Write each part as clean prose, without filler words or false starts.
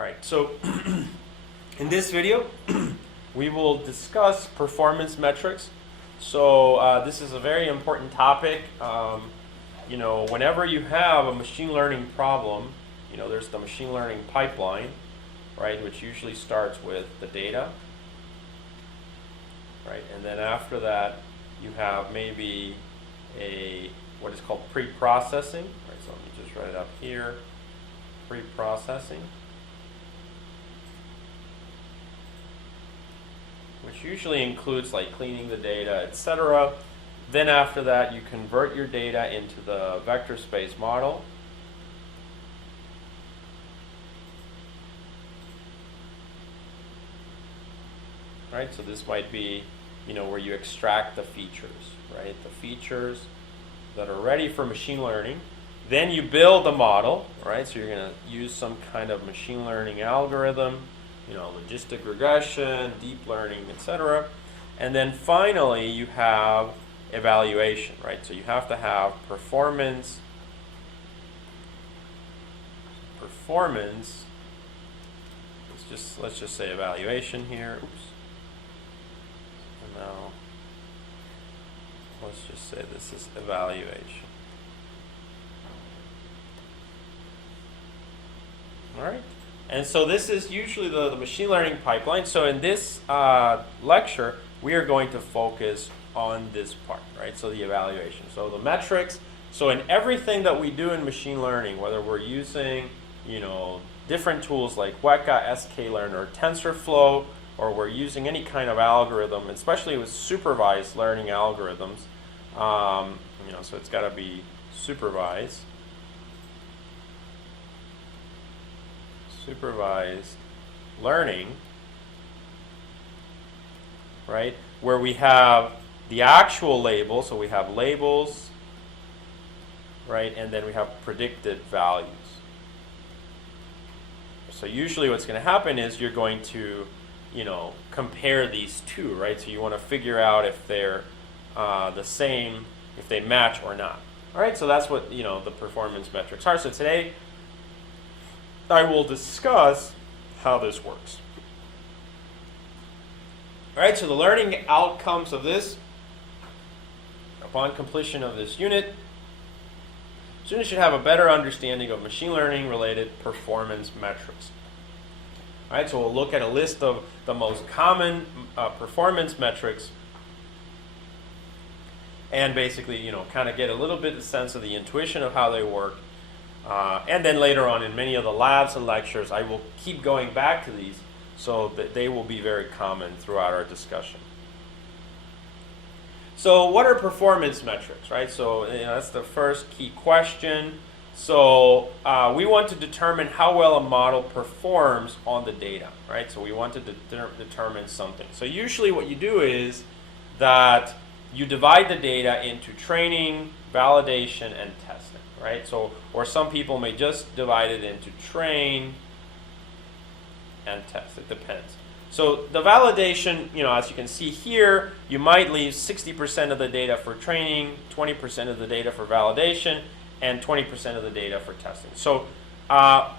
All right, so in this video, we will discuss performance metrics. So this is a very important topic. You know, whenever you have a machine learning problem, you know, there's the machine learning pipeline, right, which usually starts with the data, right, and then after that, you have maybe what is called pre-processing, right, so let me just write it up here, pre-processing, which usually includes like cleaning the data, etc. Then after that, you convert your data into the vector space model. Right, so this might be, you know, where you extract the features, right? The features that are ready for machine learning. Then you build a model, right? So you're going to use some kind of machine learning algorithm, you know, logistic regression, deep learning, etc. And then finally, you have evaluation, right? So you have to have performance. Let's just say evaluation here. Oops. And now let's just say this is evaluation. All right. And so this is usually the machine learning pipeline. So in this lecture, we are going to focus on this part, right? So the evaluation. So the metrics. So in everything that we do in machine learning, whether we're using, you know, different tools like Weka, sklearn, or TensorFlow, or we're using any kind of algorithm, especially with supervised learning algorithms, you know, so it's got to be supervised learning, right? Where we have the actual label, so we have labels, right? And then we have predicted values. So usually what's going to happen is you're going to, you know, compare these two, right? So you want to figure out if they're the same, if they match or not. All right, so that's what, you know, the performance metrics are. So today I will discuss how this works. All right, so the learning outcomes of this, upon completion of this unit, students should have a better understanding of machine learning related performance metrics. All right, so we'll look at a list of the most common performance metrics and basically, you know, kind of get a little bit of sense of the intuition of how they work. And then later on in many of the labs and lectures, I will keep going back to these so that they will be very common throughout our discussion. So what are performance metrics, right? So, you know, that's the first key question. So we want to determine how well a model performs on the data, right? So we want to determine something. So usually what you do is that you divide the data into training, validation, and testing, right? So, or some people may just divide it into train and test. It depends. So the validation, you know, as you can see here, you might leave 60% of the data for training, 20% of the data for validation, and 20% of the data for testing. So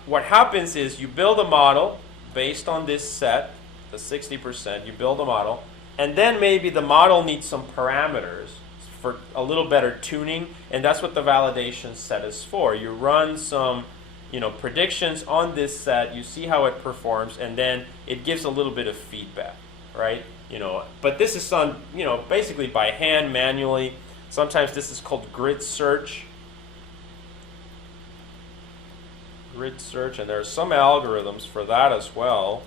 what happens is you build a model based on this set, the 60%, you build a model, and then maybe the model needs some parameters for a little better tuning, and that's what the validation set is for. You run some, you know, predictions on this set, you see how it performs, and then it gives a little bit of feedback, right? You know, but this is done, you know, basically by hand, manually. Sometimes this is called grid search. And there are some algorithms for that as well.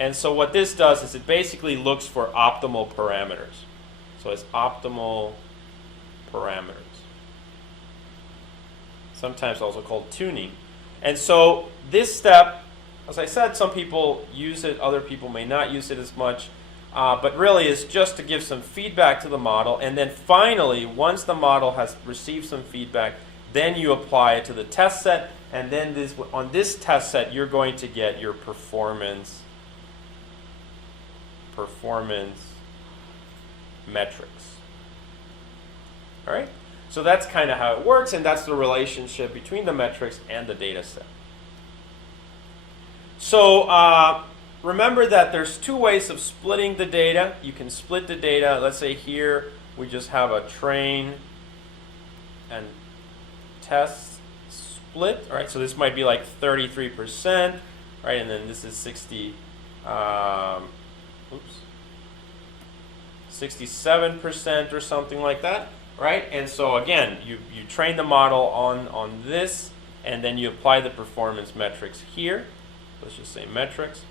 And so what this does is it basically looks for optimal parameters. So it's optimal parameters. Sometimes also called tuning. And so this step, as I said, some people use it, other people may not use it as much, but really is just to give some feedback to the model. And then finally, once the model has received some feedback, then you apply it to the test set, and then on this test set, you're going to get your performance metrics. All right? So that's kind of how it works, and that's the relationship between the metrics and the data set. So remember that there's two ways of splitting the data. You can split the data. Let's say here we just have a train and test split. All right, so this might be like 33%, right? And then this is 67% or something like that, right? And so again, you train the model on this, and then you apply the performance metrics here. Let's just say metrics.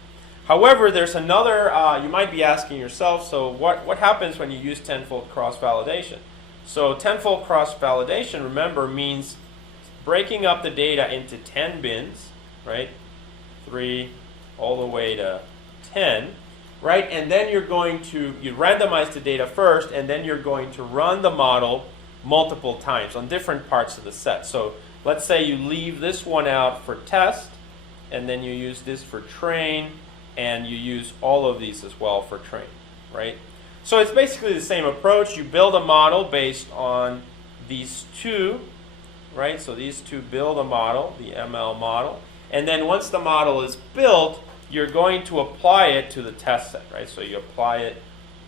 However, there's another, you might be asking yourself, so what happens when you use tenfold cross-validation? So tenfold cross-validation, remember, means breaking up the data into 10 bins, right? 3 all the way to 10, right? And then you randomize the data first, and then you're going to run the model multiple times on different parts of the set. So let's say you leave this one out for test, and then you use this for train, and you use all of these as well for train, right? So it's basically the same approach. You build a model based on these two, right? So these two build a model, the ML model. And then once the model is built, you're going to apply it to the test set, right? So you apply it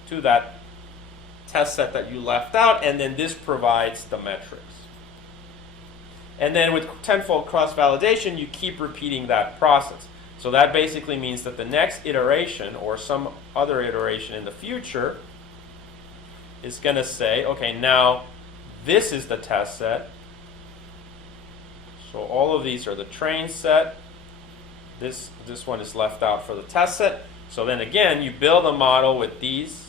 to that test set that you left out, and then this provides the metrics. And then with tenfold cross-validation, you keep repeating that process. So that basically means that the next iteration or some other iteration in the future is going to say, okay, now this is the test set. So all of these are the train set. This one is left out for the test set. So then again, you build a model with this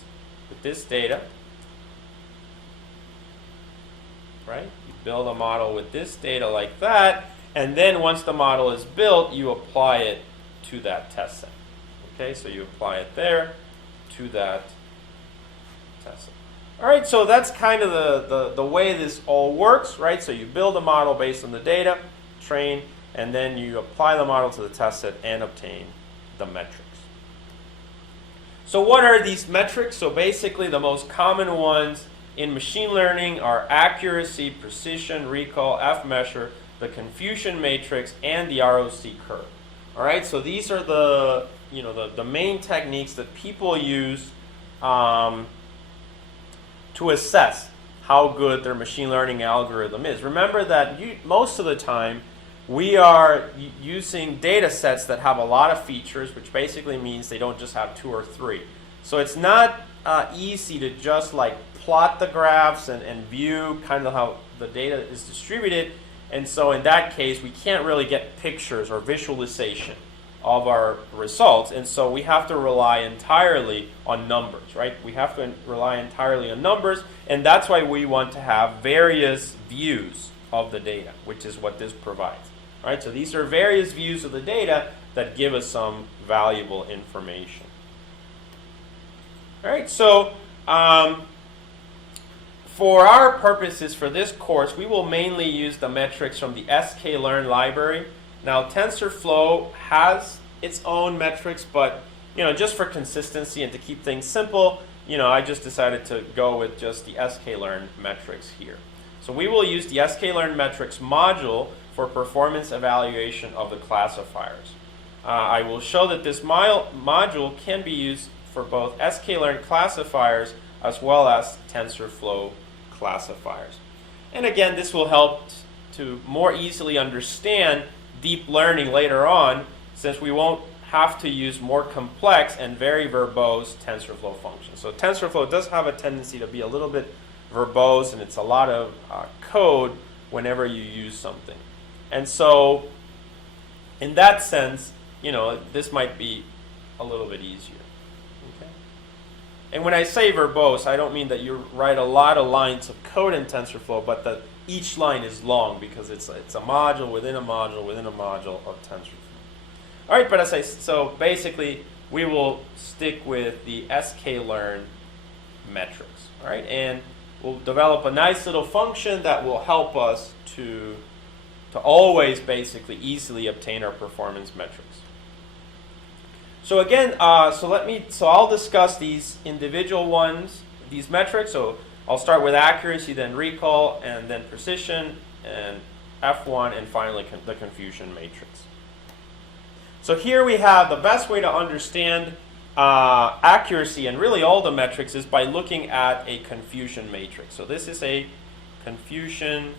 data, right? You build a model with this data like that, and then once the model is built, you apply it to that test set. Okay, so you apply it there to that test set. All right, so that's kind of the way this all works, right? So you build a model based on the data, train, and then you apply the model to the test set and obtain the metrics. So what are these metrics? So basically the most common ones in machine learning are accuracy, precision, recall, F-measure, the confusion matrix, and the ROC curve. All right, so these are the main techniques that people use to assess how good their machine learning algorithm is. Remember that most of the time we are using data sets that have a lot of features, which basically means they don't just have 2 or 3. So it's not easy to just like plot the graphs and view kind of how the data is distributed. And so in that case, we can't really get pictures or visualization of our results. And so we have to rely entirely on numbers, right? We have to rely entirely on numbers. And that's why we want to have various views of the data, which is what this provides. All right, so these are various views of the data that give us some valuable information. All right, so for our purposes for this course, we will mainly use the metrics from the sklearn library. Now, TensorFlow has its own metrics, but just for consistency and to keep things simple, I just decided to go with just the sklearn metrics here. So we will use the sklearn metrics module for performance evaluation of the classifiers. I will show that this module can be used for both sklearn classifiers as well as TensorFlow classifiers. And again, this will help to more easily understand deep learning later on, since we won't have to use more complex and very verbose TensorFlow functions. So TensorFlow does have a tendency to be a little bit verbose, and it's a lot of code whenever you use something. And so in that sense, this might be a little bit easier. Okay? And when I say verbose, I don't mean that you write a lot of lines of code in TensorFlow, but that each line is long because it's a module within a module within a module of TensorFlow. All right, but so basically we will stick with the sklearn metrics. All right, and we'll develop a nice little function that will help us to always basically easily obtain our performance metrics. So again, so I'll discuss these individual ones, these metrics. So I'll start with accuracy, then recall, and then precision, and F1, and finally the confusion matrix. So here we have the best way to understand accuracy and really all the metrics is by looking at a confusion matrix. So this is a confusion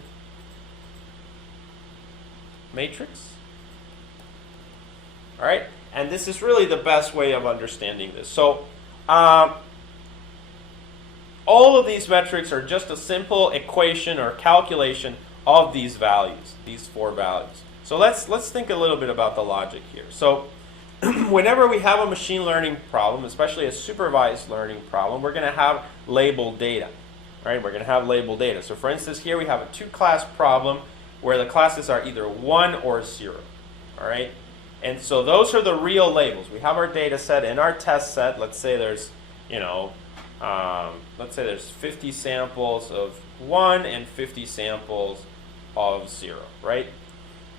matrix. All right, and this is really the best way of understanding this. So all of these metrics are just a simple equation or calculation of these values, these 4 values. So let's think a little bit about the logic here. So whenever we have a machine learning problem, especially a supervised learning problem, we're going to have labeled data. Right? We're going to have labeled data. So for instance, here we have a 2-class problem where the classes are either 1 or 0. All right? And so those are the real labels. We have our data set and our test set. Let's say there's, let's say there's 50 samples of 1 and 50 samples of 0, right?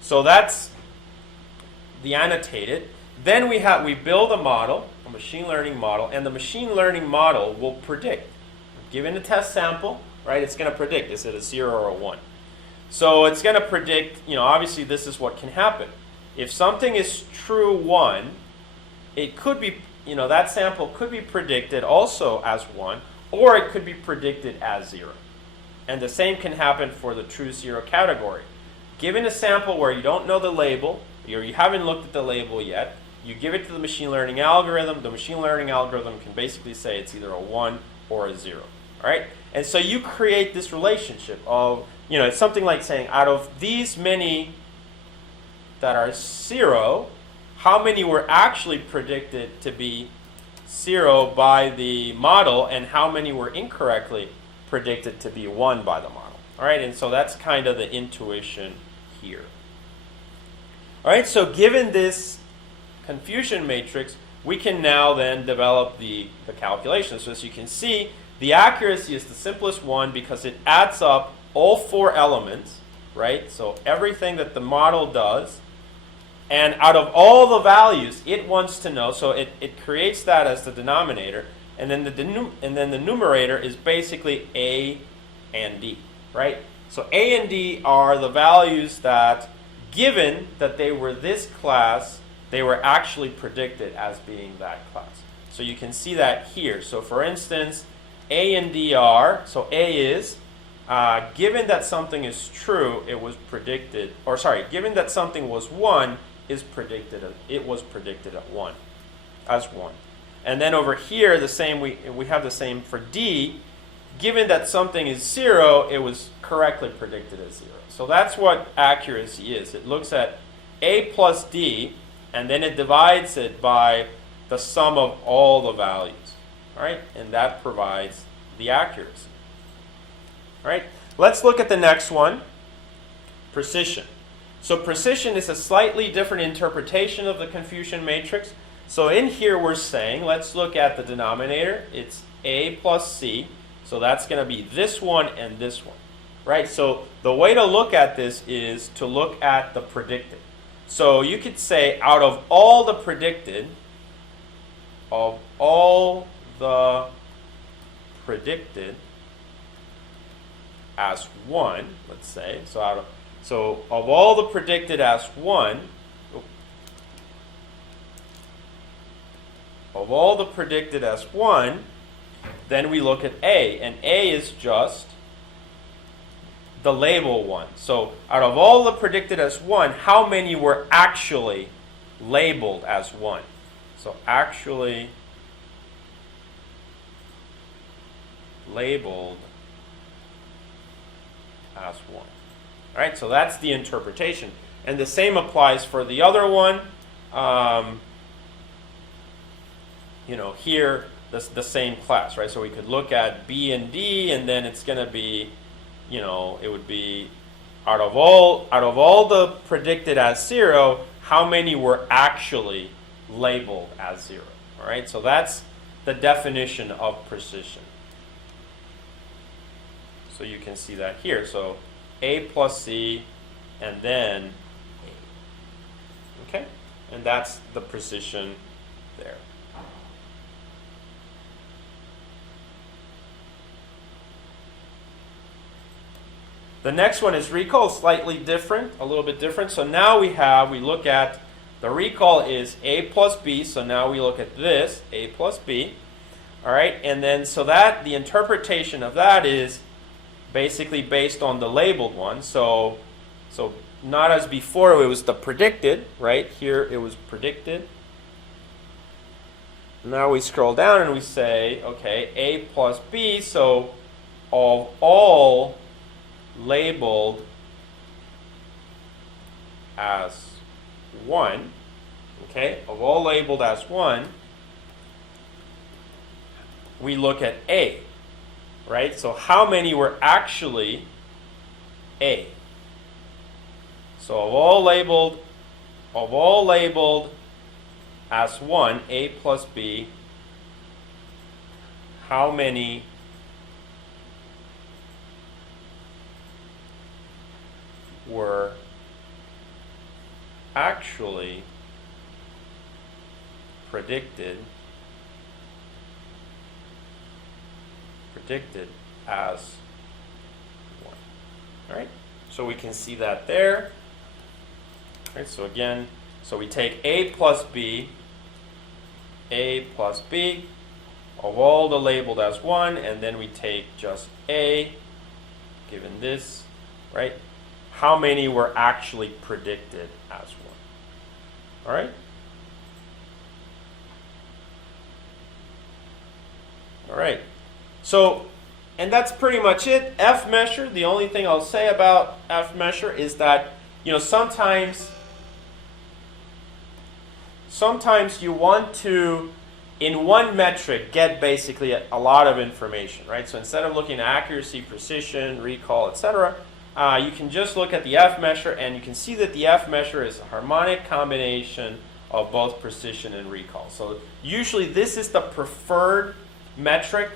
So that's the annotated. Then we build a model, a machine learning model, and the machine learning model will predict. Given a test sample, right, it's going to predict, is it a 0 or a 1? So it's going to predict, obviously this is what can happen. If something is true 1, it could be, that sample could be predicted also as 1, or it could be predicted as 0. And the same can happen for the true 0 category. Given a sample where you don't know the label, or you haven't looked at the label yet, you give it to the machine learning algorithm. The machine learning algorithm can basically say it's either a 1 or a 0. All right? And so you create this relationship of, it's something like saying, out of these many that are 0, how many were actually predicted to be 0 by the model, and how many were incorrectly predicted to be 1 by the model. All right? And so that's kind of the intuition here. All right, so given this confusion matrix, we can now then develop the calculation. So as you can see, the accuracy is the simplest one because it adds up all 4 elements, right? So everything that the model does, and out of all the values, it wants to know, so it creates that as the denominator, and then the numerator is basically A and D, right? So A and D are the values that, given that they were this class, they were actually predicted as being that class. So you can see that here. So for instance, A and D are, so A is, given that something is true, it was predicted, or sorry, given that something was 1, is predicted, it was predicted at 1, as 1. And then over here, the same, we have the same for D. Given that something is 0, it was correctly predicted as 0. So that's what accuracy is. It looks at A plus D, and then it divides it by the sum of all the values. All right? And that provides the accuracy. All right? Let's look at the next one, precision. So precision is a slightly different interpretation of the confusion matrix. So in here we're saying, let's look at the denominator. It's A plus C. So that's going to be this one and this one. Right? So the way to look at this is to look at the predicted. So you could say out of all the predicted, as 1, let's say, so of all the predicted as 1, of all the predicted as 1, then we look at A, and A is just the label 1. So out of all the predicted as 1, how many were actually labeled as 1? So actually labeled as 1. All right, so that's the interpretation. And the same applies for the other one. Here, the same class, right? So we could look at B and D, and then it's going to be, it would be out of all the predicted as 0, how many were actually labeled as 0? All right, so that's the definition of precision. So you can see that here. So A plus C, and then A. Okay, and that's the precision there. The next one is recall, slightly different, a little bit different. So now we look at The recall is A plus B, so now we look at this, A plus B. All right, and then so that the interpretation of that is basically based on the labeled one. So not as before, it was the predicted, right? Here it was predicted. Now we scroll down and we say, okay, A plus B, so of all labeled as 1, okay, of all labeled as 1, we look at A, right? So how many were actually A? So of all labeled as 1, A plus B, how many were actually predicted as 1. All right, so we can see that there. All right, so again, so we take A plus B, of all the labeled as 1, and then we take just A, given this, right? How many were actually predicted as 1? All right? All right. So, and that's pretty much it. F measure, the only thing I'll say about F measure is that, sometimes you want to, in one metric, get basically a lot of information, right? So instead of looking at accuracy, precision, recall, etc., you can just look at the F measure, and you can see that the F measure is a harmonic combination of both precision and recall. So usually this is the preferred metric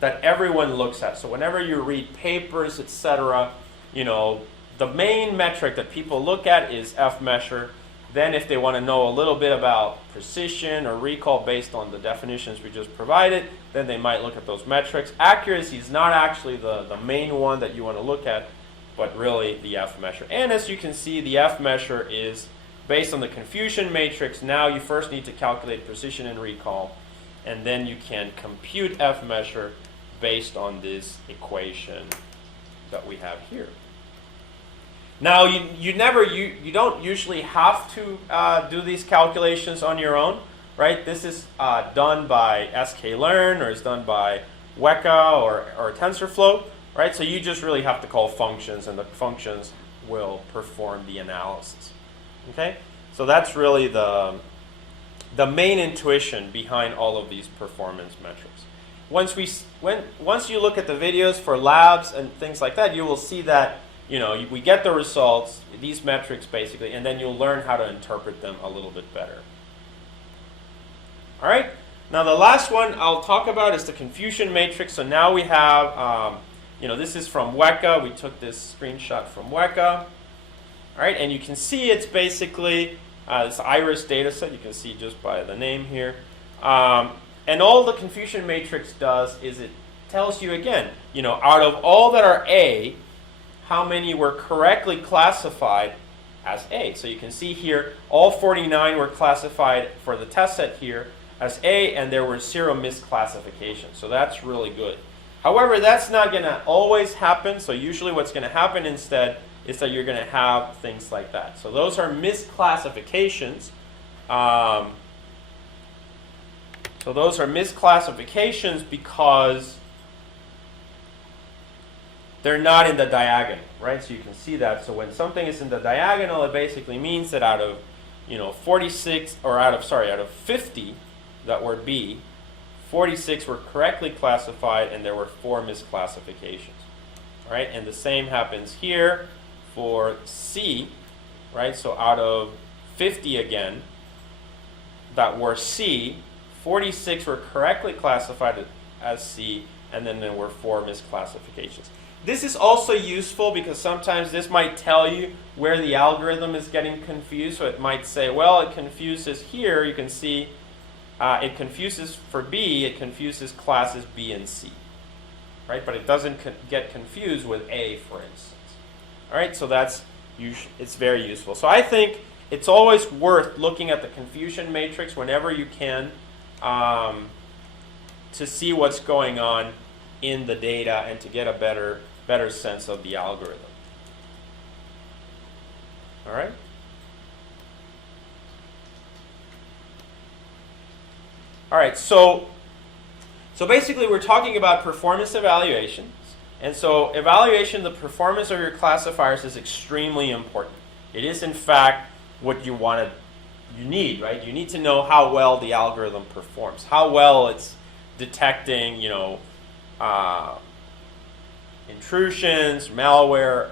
that everyone looks at. So whenever you read papers, etc., the main metric that people look at is F measure. Then if they want to know a little bit about precision or recall based on the definitions we just provided, then they might look at those metrics. Accuracy is not actually the main one that you want to look at, but really the F measure. And as you can see, the F measure is based on the confusion matrix. Now you first need to calculate precision and recall, and then you can compute F measure based on this equation that we have here. Now you don't usually have to do these calculations on your own, right? This is done by sklearn, or is done by Weka or TensorFlow, right? So you just really have to call functions, and the functions will perform the analysis. Okay, so that's really the main intuition behind all of these performance metrics. Once you look at the videos for labs and things like that, you will see that we get the results, these metrics basically, and then you'll learn how to interpret them a little bit better. All right. Now the last one I'll talk about is the confusion matrix. So now we have, this is from Weka. We took this screenshot from Weka. All right, and you can see it's basically this iris data set. You can see just by the name here. And all the confusion matrix does is it tells you again, out of all that are A, how many were correctly classified as A. So you can see here, all 49 were classified for the test set here as A, and there were 0 misclassifications. So that's really good. However, that's not going to always happen. So usually what's going to happen instead is that you're going to have things like that. So those are misclassifications. So those are misclassifications because they're not in the diagonal, right? So you can see that. So when something is in the diagonal, it basically means that out of 46, or out of 50 that were B, 46 were correctly classified, and there were 4 misclassifications, right? And the same happens here for C, right? So out of 50 again that were C, 46 were correctly classified as C, and then there were 4 misclassifications. This is also useful because sometimes this might tell you where the algorithm is getting confused. So it might say, well, it confuses here. You can see it confuses for B, it confuses classes B and C, right? But it doesn't get confused with A, for instance. All right, so it's very useful. So I think it's always worth looking at the confusion matrix whenever you can to see what's going on in the data and to get a better sense of the algorithm. All right? All right, so basically we're talking about performance evaluations. And so evaluation of the performance of your classifiers is extremely important. It is, in fact, what you need, right? You need to know how well the algorithm performs, how well it's detecting, intrusions, malware,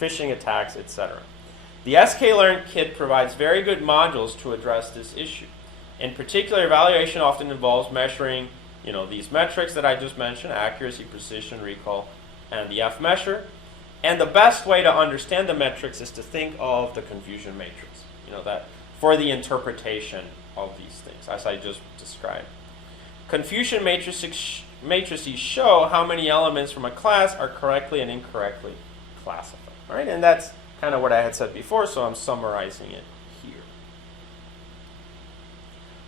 phishing attacks, etc. The sklearn kit provides very good modules to address this issue. In particular, evaluation often involves measuring, these metrics that I just mentioned: accuracy, precision, recall, and the F measure. And the best way to understand the metrics is to think of the confusion matrix, that for the interpretation of these things, as I just described. Confusion matrices show how many elements from a class are correctly and incorrectly classified. All right, and that's kind of what I had said before, so I'm summarizing it here.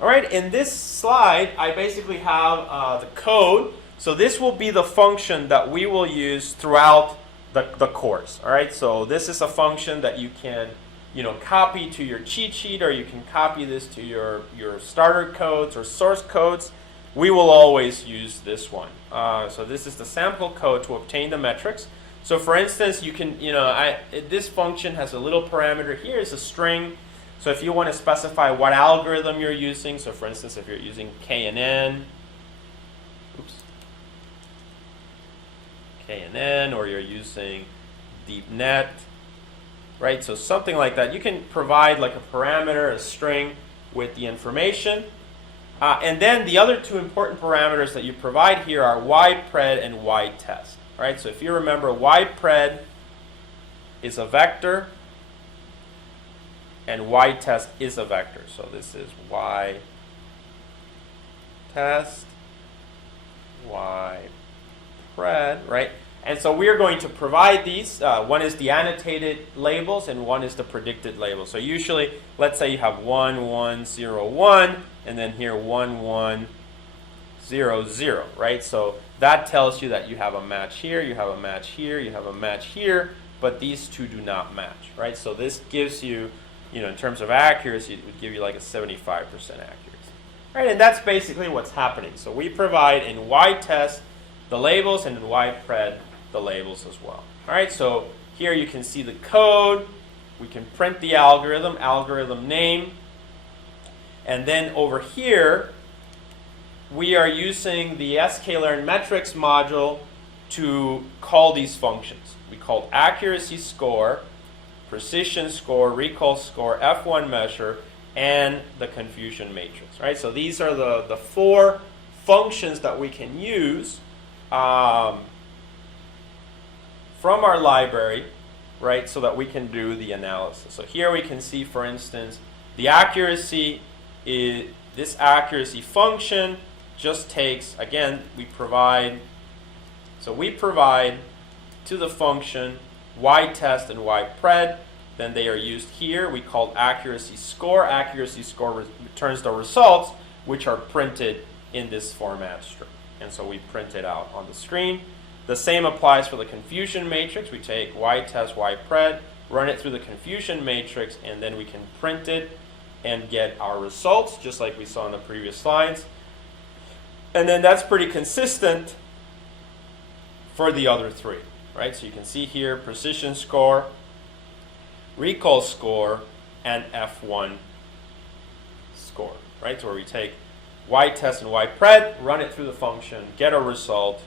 All right, in this slide, I basically have the code. So this will be the function that we will use throughout the course. All right, so this is a function that you can copy to your cheat sheet, or you can copy this to your starter codes or source codes. We will always use this one. So this is the sample code to obtain the metrics. So for instance, you can, this function has a little parameter here. It's a string. So if you want to specify what algorithm you're using, so for instance, if you're using KNN, or you're using DeepNet, right? So something like that. You can provide like a parameter, a string with the information. And then the other two important parameters that you provide here are ypred and ytest. Right? So if you remember, ypred is a vector and ytest is a vector. So this is ytest, ypred, right? And so we are going to provide these. One is the annotated labels and one is the predicted labels. So usually, let's say you have 1, 1, 0, 1, and then here 1, 1, 0, 0, right? So that tells you that you have a match here, you have a match here, you have a match here, but these two do not match, right? So this gives you, in terms of accuracy, it would give you like a 75% accuracy, right? And that's basically what's happening. So we provide in ytest the labels and in ypred the labels as well. All right, so here you can see the code. We can print the algorithm name, and then over here we are using the sklearn metrics module to call these functions. We call accuracy score, precision score, recall score, F1 measure, and the confusion matrix. Right? So these are the four functions that we can use from our library, right, so that we can do the analysis. So here we can see, for instance, the accuracy is this accuracy function just takes, again, we provide to the function ytest and ypred, then they are used here. We call accuracy score. Accuracy score returns the results, which are printed in this format string. And so we print it out on the screen. The same applies for the confusion matrix. We take ytest, ypred, run it through the confusion matrix, and then we can print it and get our results, just like we saw in the previous slides. And then that's pretty consistent for the other three, right? So you can see here precision score, recall score, and F1 score, right? So where we take ytest and ypred, run it through the function, get a result.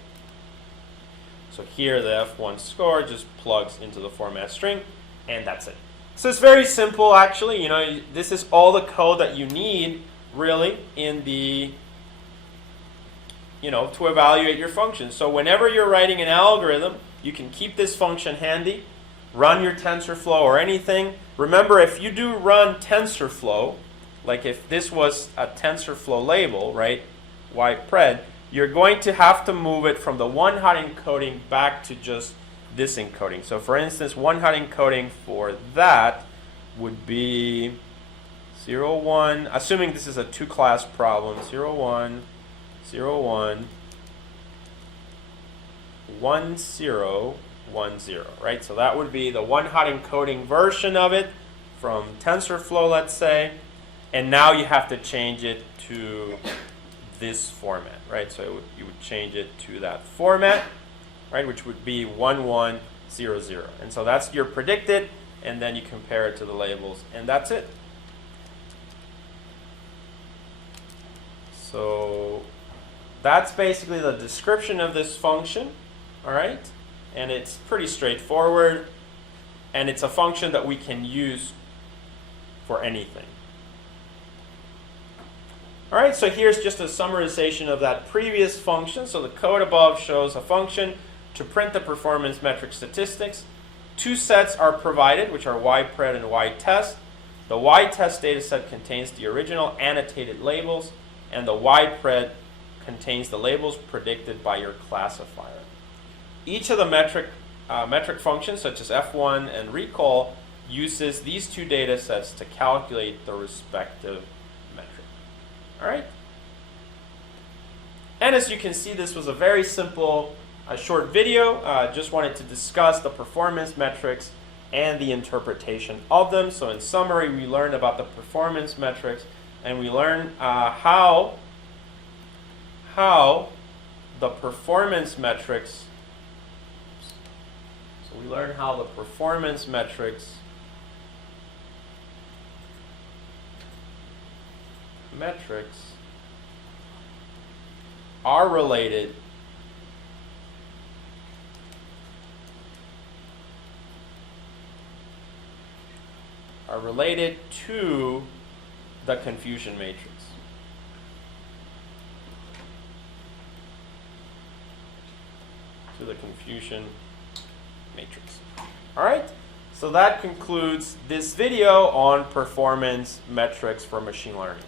So here the F1 score just plugs into the format string, and that's it. So it's very simple, actually. This is all the code that you need, really, in the, to evaluate your function. So whenever you're writing an algorithm, you can keep this function handy, run your TensorFlow or anything. Remember, if you do run TensorFlow, like if this was a TensorFlow label, right, ypred, you're going to have to move it from the one-hot encoding back to just this encoding. So for instance, one-hot encoding for that would be 0, 1, assuming this is a two-class problem, 0, 1, 0, 1, 1, 0, 1, 0, right? So that would be the one-hot encoding version of it from TensorFlow, let's say. And now you have to change it to this format, right? So you would change it to that format, right, which would be 1, 1, 0, 0. And so that's your predicted, and then you compare it to the labels, and that's it. So that's basically the description of this function, all right? And it's pretty straightforward, and it's a function that we can use for anything. All right, so here's just a summarization of that previous function. So the code above shows a function to print the performance metric statistics. Two sets are provided, which are ypred and ytest. The ytest dataset contains the original annotated labels, and the ypred contains the labels predicted by your classifier. Each of the metric functions, such as f1 and recall, uses these two data sets to calculate the respective metric. All right? And as you can see, this was a very simple, short video. Just wanted to discuss the performance metrics and the interpretation of them. So in summary, we learned about the performance metrics, and we learned how the performance metrics. So we learned how the performance metrics are related to the confusion matrix. All right, so that concludes this video on performance metrics for machine learning.